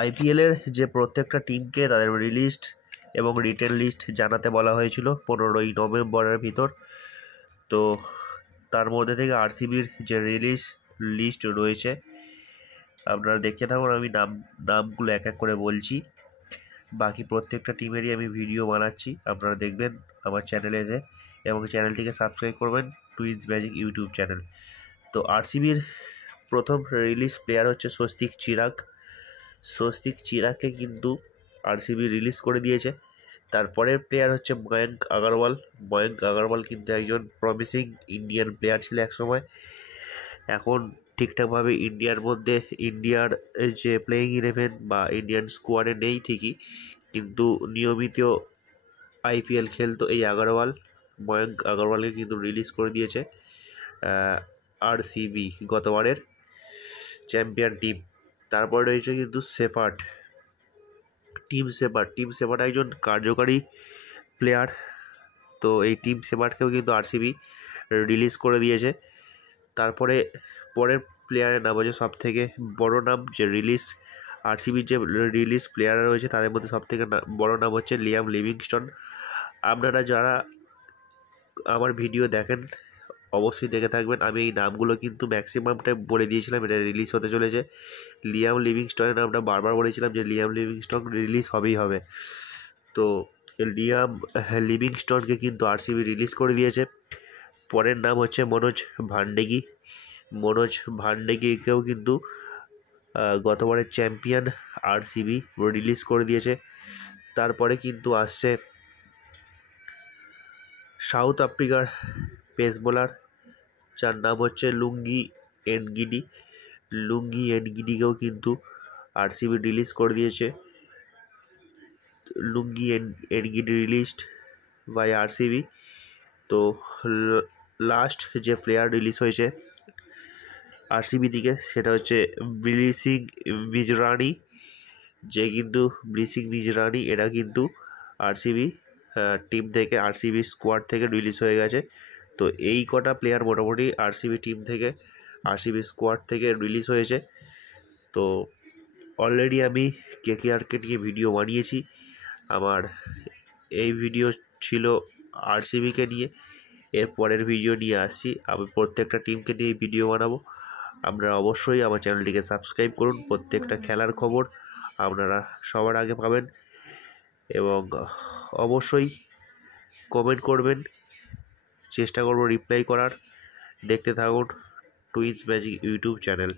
আইপিএলের যে প্রত্যেকটা টিমকে তাদের লিস্ট এবং রিটেন লিস্ট জানাতে বলা হয়েছিল 15ই নভেম্বরের ভিতর। তো তার মধ্যে থেকে আরসিবির যে লিস্ট রয়েছে আপনারা দেখতে থাকুন, আমি নামগুলো এক এক করে বলছি। বাকি প্রত্যেকটা টিমেরই আমি ভিডিও বানাচ্ছি, আপনারা দেখবেন আমার চ্যানেলে এসে এবং চ্যানেলটিকে সাবস্ক্রাইব করবেন, টুইন্স ম্যাজিক ইউটিউব চ্যানেল। তো আরসিবির প্রথম রিলিজ প্লেয়ার হচ্ছে স্বস্তিক চিরাগকে কিন্তু আরসিবি রিলিজ করে দিয়েছে। তারপরের প্লেয়ার হচ্ছে ময়ঙ্ক আগরওয়াল কিন্তু একজন প্রমিসিং ইন্ডিয়ান প্লেয়ার ছিল একসময়। এখন ঠিকঠাকভাবে ইন্ডিয়ার যে প্লেয়িং 11 বা ইন্ডিয়ান স্কোয়াডে নেই ঠিকই, কিন্তু নিয়মিত আইপিএল খেলতো এই ময়ঙ্ক আগরওয়ালকে কিন্তু রিলিজ করে দিয়েছে আরসিবি, গতবারের চ্যাম্পিয়ন টিম। তারপরে রয়েছে কিন্তু টিম সেপার্ট একজন কার্যকারী প্লেয়ার। তো এই টিম সেপার্টকেও কিন্তু আরসিবি রিলিজ করে দিয়েছে। তারপরে পরের প্লেয়ারের নাম হচ্ছে সবথেকে বড় নাম, যে আরসিবির যে রিলিজ প্লেয়ার রয়েছে তাদের মধ্যে সবথেকে বড় নাম হচ্ছে লিয়াম লিভিংস্টন। আপনারা যারা আমার ভিডিও দেখেন অবশ্যই দেখে থাকবেন, আমি এই নামগুলো কিন্তু ম্যাক্সিমামটাই বলে দিয়েছিলাম এটা রিলিজ হতে চলেছে। লিয়াম লিভিংস্টনের নামটা বারবার বলেছিলাম যে লিয়াম লিভিংস্টন রিলিজ হবেই হবে। তো লিয়াম লিভিংস্টনকে কিন্তু আরসিবি রিলিজ করে দিয়েছে। পরের নাম হচ্ছে মনোজ ভান্ডেগিকেও কিন্তু গতবারের চ্যাম্পিয়ন আরসিবি রিলিজ করে দিয়েছে। তারপরে কিন্তু আসছে সাউথ আফ্রিকার পেস বোলার, যার নাম হচ্ছে লুঙ্গি এনগিডিকেও কিন্তু আরসিবি রিলিজ করে দিয়েছে। Lungi Ngidi released by RCB. তো লাস্ট যে প্লেয়ার রিলিজ হয়েছে আরসিবি থেকে সেটা হচ্ছে ব্লিসিং মিজরানি, এটা কিন্তু আরসিবি টিম থেকে, আরসিবি স্কোয়াড থেকে রিলিজ হয়ে গেছে। তো এই কটা প্লেয়ার মোটামুটি আরসিবি স্কোয়াড থেকে রিলিজ হয়েছে। তো অলরেডি আমি কেকেআরকে নিয়ে ভিডিও বানিয়েছি, আমার এই ভিডিও ছিল আরসিবিকে নিয়ে। এর পরের ভিডিও নিয়ে আসছি, আমি প্রত্যেকটা টিমকে নিয়ে ভিডিও বানাবো। আপনারা অবশ্যই আমার চ্যানেলটিকে সাবস্ক্রাইব করুন, প্রত্যেকটা খেলার খবর আপনারা সবার আগে পাবেন এবং অবশ্যই কমেন্ট করবেন, চেষ্টা করব রিপ্লাই করার। দেখতে থাকুন টুইন্স ম্যাজিক ইউটিউব চ্যানেল।